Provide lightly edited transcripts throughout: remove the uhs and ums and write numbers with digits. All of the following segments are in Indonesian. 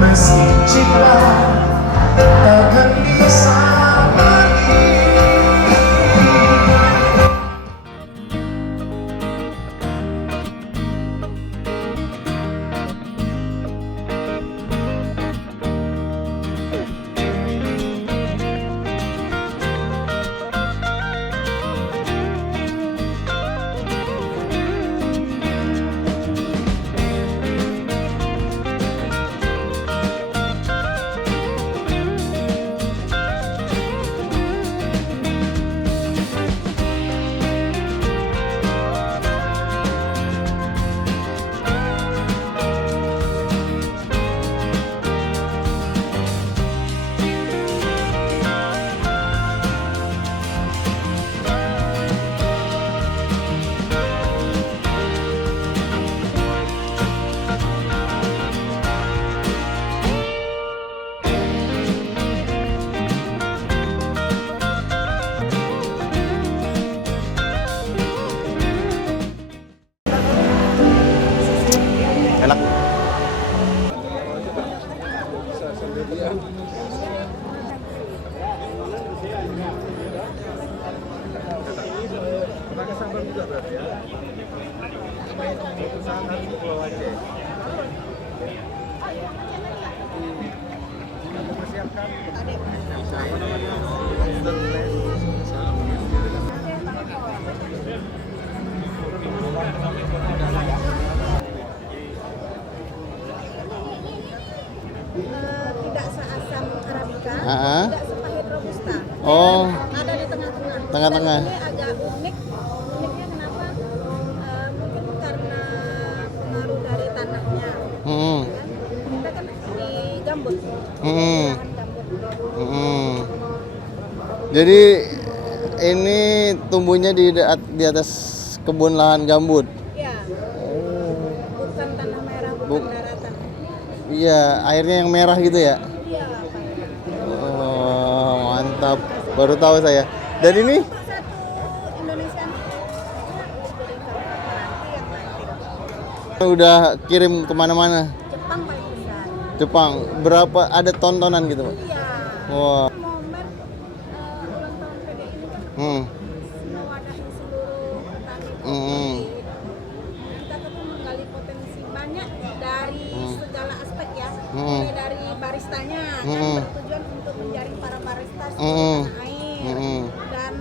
Meski cinta takkan bisa pergi. Enak. Pakai sambal juga berarti ya? Perusahaan harus Pulau Aceh. Mempersiapkan apa namanya? Tidak seasam Arabica, Ah. tidak sepahit Robusta. Oh. Ada di tengah-tengah. Tengah-tengah. Dan ini agak unik. Uniknya kenapa? Mungkin karena pengaruh dari tanahnya. Hmm. Kita kan di gambut. Hmm. Lahan gambut. Hmm. Jadi ini tumbuhnya di atas kebun lahan gambut. Ya. Bukan tanah merah, bukan Bu- daratan. Iya, airnya yang merah gitu ya. Iya, Pak. Oh, mantap. Baru tahu saya. Dan ini Untuk satu Indonesia nih, jadi kalau nanti yang nanti udah kirim kemana-mana. Jepang paling besar. Jepang. Berapa ada tontonan gitu, Pak? Iya. Wah. Momen ulang tahun PDI ini kan Hmm. mewadahi seluruh petani Hmm. kopi. Kita tuh menggali potensi banyak dari segala aspek ya. Mulai dari baristanya kan bertujuan untuk menjaring para barista seluruh tanah air. Dan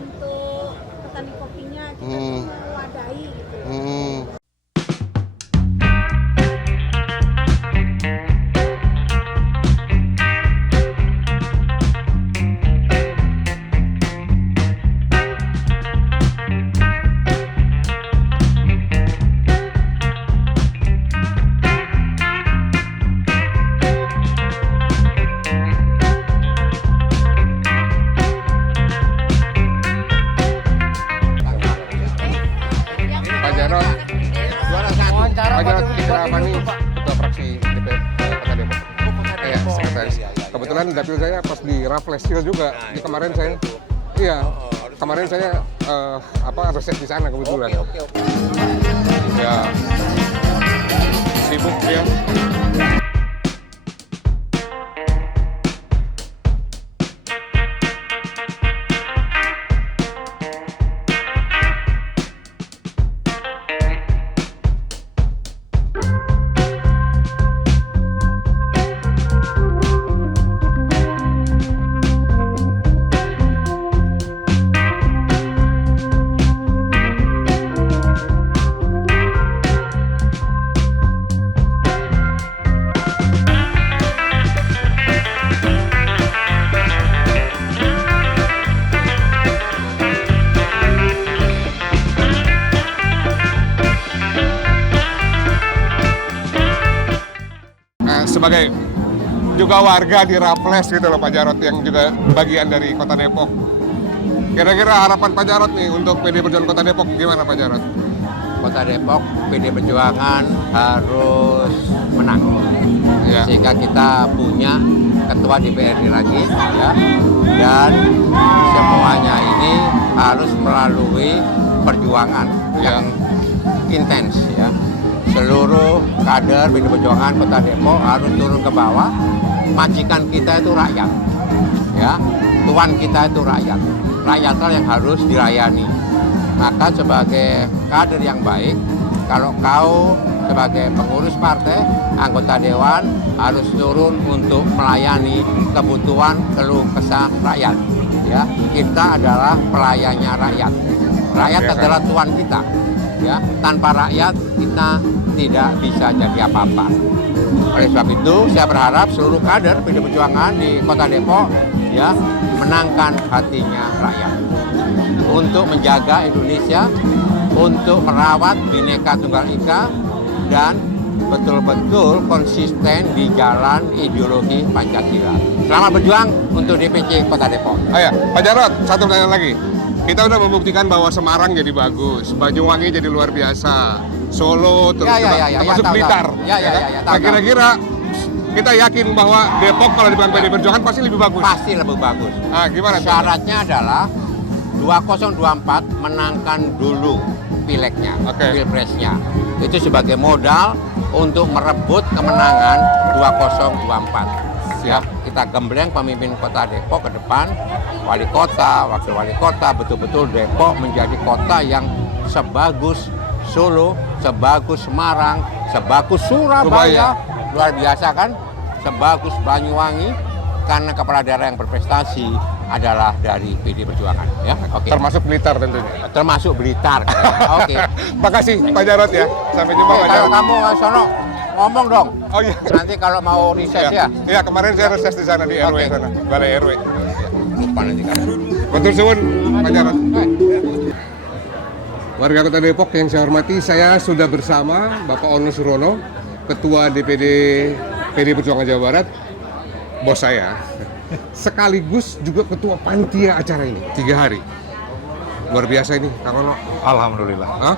untuk petani kopinya kita tuh mewadahi gitu. Hmm. Pak Jarod Citra Fani, Ketua Fraksi DPR Kota Depok. Iya, sekretaris. Kebetulan dapil saya pas di Raffles Steel juga. Di kemarin saya, iya, kemarin saya riset di sana kebetulan. Ya, sibuk dia. juga warga di Raffles gitu loh Pak Jarod yang juga bagian dari Kota Depok. Kira-kira harapan Pak Jarod nih untuk PD Perjuangan Kota Depok gimana Pak Jarod? Kota Depok, PD Perjuangan harus menang. Ya. Sehingga kita punya ketua DPRD lagi ya. Dan semuanya ini harus melalui perjuangan yang intens ya. Seluruh kader PD Perjuangan Kota Depok harus turun ke bawah. Majikan kita itu rakyat. Ya. Tuan kita itu rakyat. Rakyatlah yang harus dilayani. Maka sebagai kader yang baik, kalau kau sebagai pengurus partai, anggota dewan harus turun untuk melayani kebutuhan keluh kesah rakyat. Ya, kita adalah pelayannya rakyat. Rakyat adalah tuan kita. Ya, tanpa rakyat kita tidak bisa jadi apa-apa. Oleh sebab itu, saya berharap seluruh kader PD Perjuangan di Kota Depok ya menangkan hatinya rakyat untuk menjaga Indonesia, untuk merawat Bhinneka Tunggal Ika, dan betul-betul konsisten di jalan ideologi Pancasila. Selamat berjuang untuk DPC Kota Depok. Oh ya, Pak Jarod, satu pertanyaan lagi. Kita udah membuktikan bahwa Semarang jadi bagus, Banyuwangi jadi luar biasa, Solo terus termasuk Blitar. Nah, kira-kira kita yakin bahwa Depok kalau dipegang PD Perjuangan pasti lebih bagus. Pasti lebih bagus. Nah, gimana? Syaratnya adalah 2024 menangkan dulu pileknya, pilpresnya. Itu sebagai modal untuk merebut kemenangan 2024. Siap. Kita gembleng pemimpin Kota Depok ke depan, wali kota, wakil wali kota, betul-betul Depok menjadi kota yang sebagus Solo, sebagus Semarang, sebagus Surabaya. Luar biasa kan? Sebagus Banyuwangi, karena kepala daerah yang berprestasi adalah dari PD Perjuangan ya. Oke. Termasuk Blitar tentunya. Termasuk Blitar. Oke. Makasih Pak Jarod ya. Sampai jumpa Pak Kalau Jarod. kamu sono ngomong dong. Oh iya. Nanti kalau mau riset ya. Iya, kemarin saya reses di sana di RW sana, Balai RW. Lupa nanti kan. Betul suwun Pak Jarod. Warga Kota Depok yang saya hormati, saya sudah bersama Bapak Ono Surono, Ketua DPD PD Perjuangan Jawa Barat, bos saya, sekaligus juga Ketua Panitia acara ini, 3 hari. Luar biasa ini, Kang Ono. Alhamdulillah. Hah?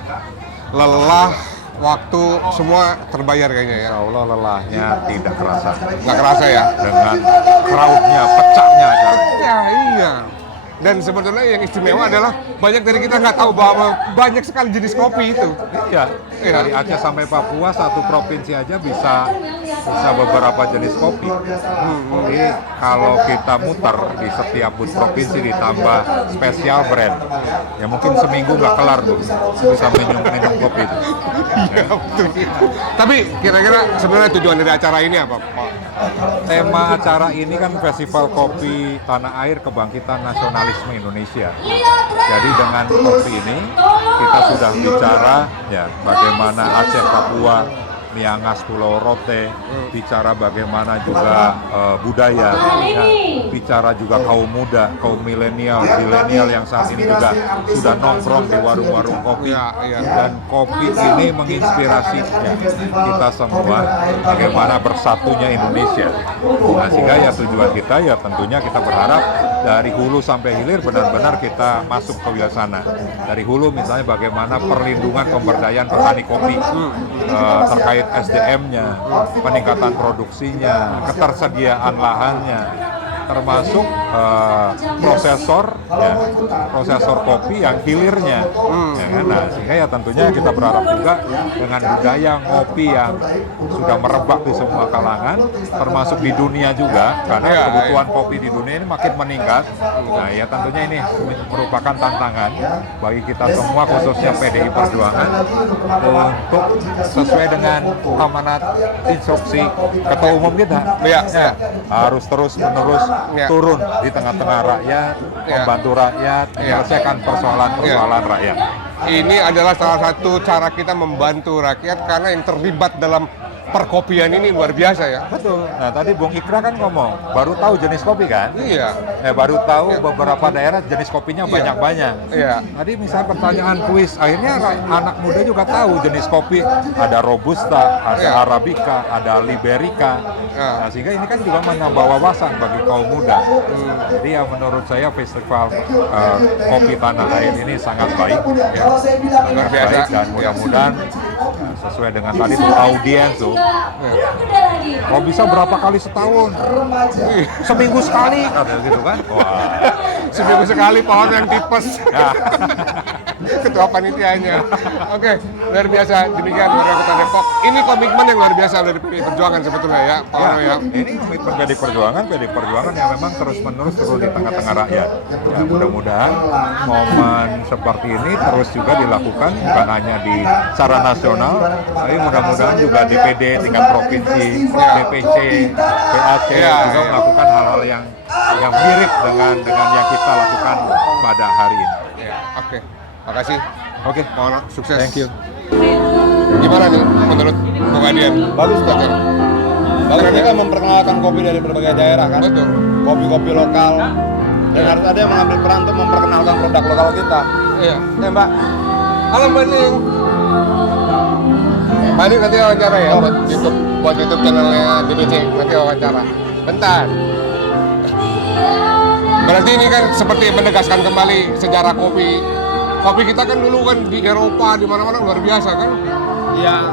Lelah, waktu, semua terbayar kayaknya ya. Insya Allah lelahnya tidak terasa. Nggak kerasa ya? Dengan crowd-nya, pecahnya acara. Ya iya. Dan sebetulnya yang istimewa adalah banyak dari kita nggak tahu bahwa banyak sekali jenis kopi itu. Iya, dari Aceh sampai Papua satu provinsi aja bisa beberapa jenis kopi. Jadi kalau kita muter di setiap provinsi ditambah spesial brand, ya mungkin seminggu nggak kelar tuh bisa minum kopi itu. Iya betul. Tapi kira-kira sebenarnya tujuan dari acara ini apa, Pak? Tema acara ini kan Festival Kopi Tanah Air Kebangkitan Nasionalisme Indonesia. Jadi dengan kopi ini kita sudah bicara ya bagaimana Aceh, Papua, Niangas, Pulau Rote, bicara bagaimana juga budaya, ya, bicara juga kaum muda, kaum milenial yang saat ini juga sudah nongkrong di warung-warung kopi, dan kopi ini menginspirasi ya, kita semua bagaimana bersatunya Indonesia. Nah, sehingga ya tujuan kita ya tentunya kita berharap dari hulu sampai hilir benar-benar kita masuk ke wilayah sana. Dari hulu misalnya bagaimana perlindungan pemberdayaan petani kopi terkait SDM-nya, peningkatan produksinya, ketersediaan lahannya, termasuk prosesor kopi yang hilirnya. Ya kan? Nah, sehingga ya tentunya kita berharap juga dengan budaya ngopi yang sudah merebak di semua kalangan, termasuk di dunia juga, karena kebutuhan kopi di dunia ini makin meningkat. Nah, ya tentunya ini merupakan tantangan bagi kita semua, khususnya PDI Perjuangan, untuk sesuai dengan amanat instruksi Ketua Umum kita, harus terus-menerus turun di tengah-tengah rakyat, membantu rakyat, menyelesaikan persoalan-persoalan rakyat. Ini adalah salah satu cara kita membantu rakyat karena yang terlibat dalam perkopian ini luar biasa ya. Betul. Nah tadi Bung Ikra kan ngomong, baru tahu jenis kopi kan? Iya. Baru tahu beberapa daerah jenis kopinya banyak-banyak. Iya. Tadi misalnya pertanyaan kuis, akhirnya anak muda juga tahu jenis kopi. Ada Robusta, ada Iya. Arabica, ada Liberica. Nah sehingga ini kan juga menambah wawasan bagi kaum muda. Jadi ya menurut saya festival kopi tanah air ini sangat baik. Ya. Sangat biasa. baik dan mudah-mudahan sesuai dengan tadi tuh audiens tuh. Kalau bisa berapa kali setahun? Seminggu sekali, katanya gitu kan? Wah, Seminggu sekali pohon yang tipes. ya. Ketua panitianya. Oke, luar biasa. Demikian warga Kota Depok. Ini komitmen yang luar biasa dari PDI Perjuangan sebetulnya ya, Pak Ono ya. Ini komitmen PDI Perjuangan yang memang terus-menerus turun di tengah-tengah rakyat. Ya, mudah-mudahan momen seperti ini terus juga dilakukan bukan hanya di secara nasional, tapi mudah-mudahan juga DPD tingkat provinsi, DPC, PAC juga melakukan hal-hal yang mirip dengan yang kita lakukan pada hari ini. Ya, oke. Makasih. Oke, Pak Ono, sukses. thank you. Gimana nih menurut Bung Adian? Bagus Pak. Bagus, ini kan memperkenalkan kopi dari berbagai daerah kan. Betul. Kopi-kopi lokal. Dan harus ada yang mengambil peran untuk memperkenalkan produk lokal kita. Iya. Ya Mbak. Halo Mbak Ning. Mbak Ning nanti wawancara ya buat YouTube channelnya DPC, nanti wawancara. Bentar. Berarti ini kan seperti menegaskan kembali sejarah kopi. Kopi kita kan dulu kan di Eropa, di mana-mana luar biasa kan. Ya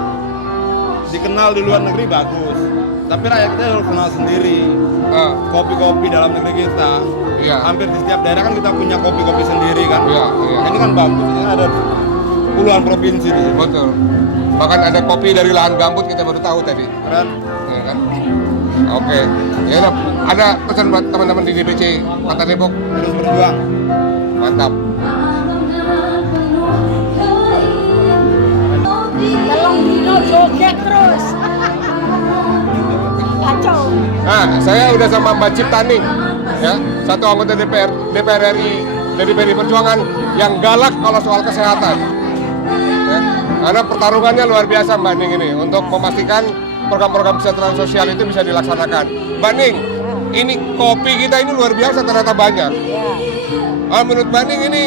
dikenal di luar negeri bagus. Tapi rakyat kita harus kenal sendiri. Kopi-kopi dalam negeri kita. Iya. Hampir di setiap daerah kan kita punya kopi-kopi sendiri kan. Iya, iya. Ini kan bagus. Ini ada puluhan provinsi di sini. Betul. Bahkan ada kopi dari lahan gambut kita baru tahu tadi. Keren. Ya kan? Oke. Ya udah, ada pesan buat teman-teman di DPC Kota Depok. Terus berjuang. Mantap. Belum dino joget terus. Kacau. Nah, saya udah sama Mbak Ciptaning, ya, satu anggota DPR RI dari PDI Perjuangan yang galak kalau soal kesehatan. Ya, karena pertarungannya luar biasa Mbak Ning ini untuk memastikan program-program kesejahteraan sosial itu bisa dilaksanakan. Mbak Ning, ini kopi kita ini luar biasa ternyata banyak. Menurut Mbak Ning ini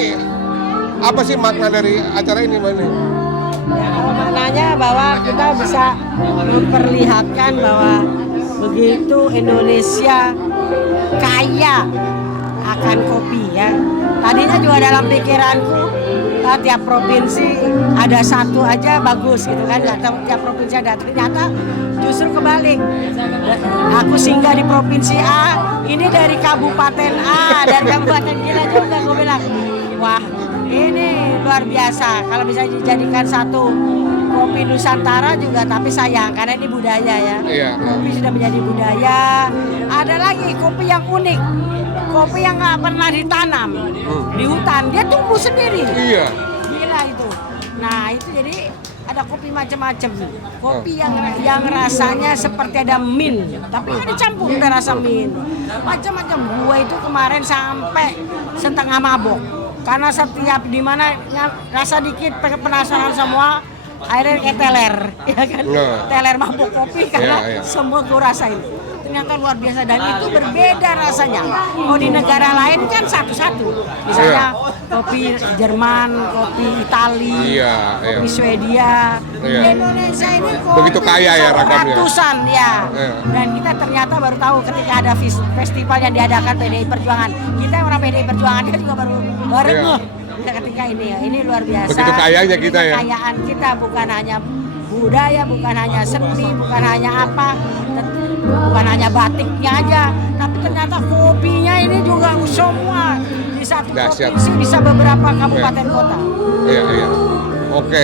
apa sih makna dari acara ini Mbak Ning? Kalau maknanya bahwa kita bisa memperlihatkan bahwa begitu Indonesia kaya akan kopi ya. Tadinya juga dalam pikiranku tiap provinsi ada satu aja bagus gitu kan, tiap provinsi ada. Ternyata justru kebalik. Aku singgah di provinsi A, ini dari kabupaten A, dari kabupaten gila juga gue bilang, wah ini luar biasa. Kalau bisa dijadikan satu kopi Nusantara juga, tapi sayang karena ini budaya ya. Iya. Kopi sudah menjadi budaya. Ada lagi kopi yang unik, kopi yang nggak pernah ditanam di hutan, dia tumbuh sendiri. Iya. Gila itu. Nah itu jadi ada kopi macam-macam. Kopi yang rasanya seperti ada mint, tapi nggak dicampur ada rasa mint. Macam-macam. Gua itu kemarin sampai setengah mabok. Karena setiap di mana rasa dikit penasaran semua, akhirnya kayak teler, ya kan? Teler mabuk kopi karena semua gue rasain. Ternyata luar biasa dan itu berbeda rasanya. Kalau di negara lain kan satu-satu, misalnya kopi Jerman, kopi Itali, kopi Swedia. Di Indonesia ini kopi begitu kaya ya ragamnya. Ratusan ya. Dan kita ternyata baru tahu ketika ada festival yang diadakan PDI Perjuangan. Kita orang PDI Perjuangan kita juga baru ngeh ketika ini ya. Ini luar biasa. Begitu kayanya kita ya. Kekayaan kita bukan hanya budaya, bukan hanya seni, bukan hanya apa, bukan hanya batiknya aja, tapi ternyata kopinya ini juga semua di satu provinsi, bisa beberapa kabupaten kota. Iya, iya. Oke,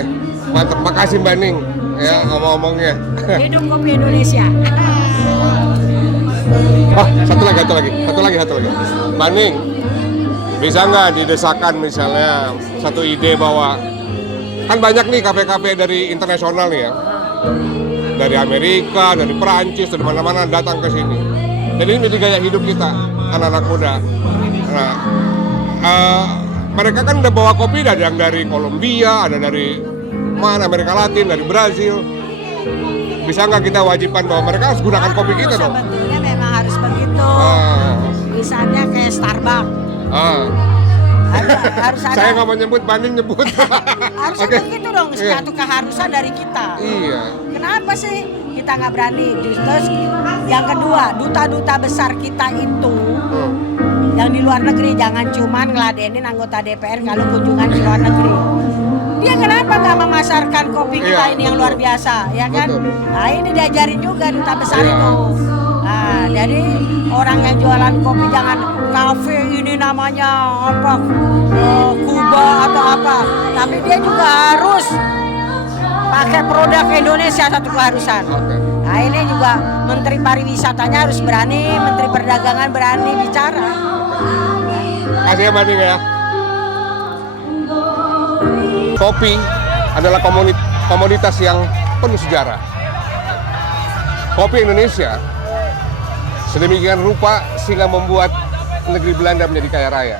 mantap. Makasih Mbak Ning ya ngomong-ngomongnya. Hidup kopi Indonesia. Satu lagi. Mbak Ning, bisa nggak didesakan misalnya satu ide bahwa kan banyak nih kafe-kafe dari internasional nih ya, dari Amerika, dari Perancis, dari mana-mana datang ke sini. Jadi ini menjadi gaya hidup kita, anak-anak muda. Nah, mereka kan udah bawa kopi, ada yang dari Kolombia, ada dari mana Amerika Latin, dari Brazil. bisa nggak kita wajibkan bahwa mereka harus gunakan kopi kita dong? Sebetulnya memang harus begitu. Misalnya kayak Starbucks. Harus ada. Saya nggak mau nyebut, banding nyebut. Harus begitu dong, satu keharusan dari kita. Iya. Kenapa sih kita nggak berani? Justru yang kedua, duta-duta besar kita itu yang di luar negeri jangan cuman ngeladenin anggota DPR kalau kunjungan di luar negeri. Dia kenapa nggak memasarkan kopi kita ini yang luar biasa, ya kan? Betul. Nah ini diajarin juga duta besar itu. Nah, jadi orang yang jualan kopi jangan kafe ini namanya apa, Kuba atau apa, tapi dia juga harus pakai produk Indonesia, satu keharusan. Nah ini juga Menteri Pariwisatanya harus berani, Menteri Perdagangan berani bicara. Kasih ya banding ya. Kopi adalah komoditas yang penuh sejarah. Kopi Indonesia sedemikian rupa sehingga membuat negeri Belanda menjadi kaya raya.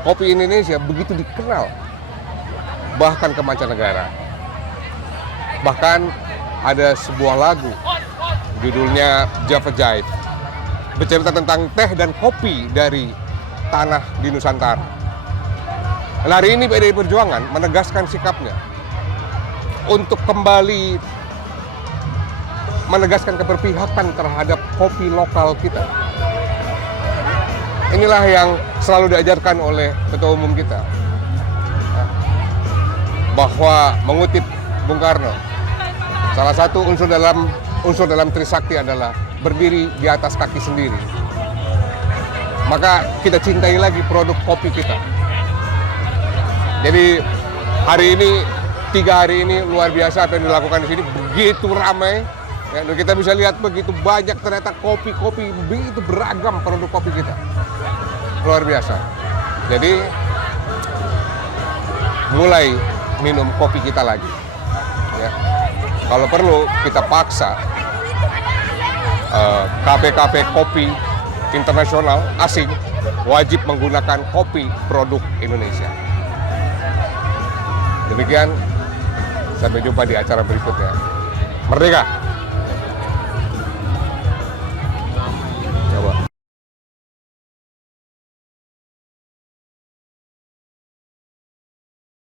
Kopi Indonesia begitu dikenal bahkan ke mancanegara. Bahkan ada sebuah lagu judulnya Java Jive, bercerita tentang teh dan kopi dari tanah di Nusantara. Nah, hari ini PDI Perjuangan menegaskan sikapnya untuk kembali menegaskan keberpihakan terhadap kopi lokal kita. Inilah yang selalu diajarkan oleh Ketua Umum kita, bahwa mengutip Bung Karno, salah satu unsur dalam Trisakti adalah berdiri di atas kaki sendiri. Maka kita cintai lagi produk kopi kita. Jadi hari ini, 3 hari ini luar biasa apa yang dilakukan di sini, begitu ramai. Ya, dan kita bisa lihat begitu banyak ternyata kopi-kopi, begitu beragam produk kopi kita. Luar biasa. Jadi mulai minum kopi kita lagi. Ya. Kalau perlu kita paksa kafe-kafe kopi internasional asing wajib menggunakan kopi produk Indonesia. Demikian, sampai jumpa di acara berikutnya. Merdeka!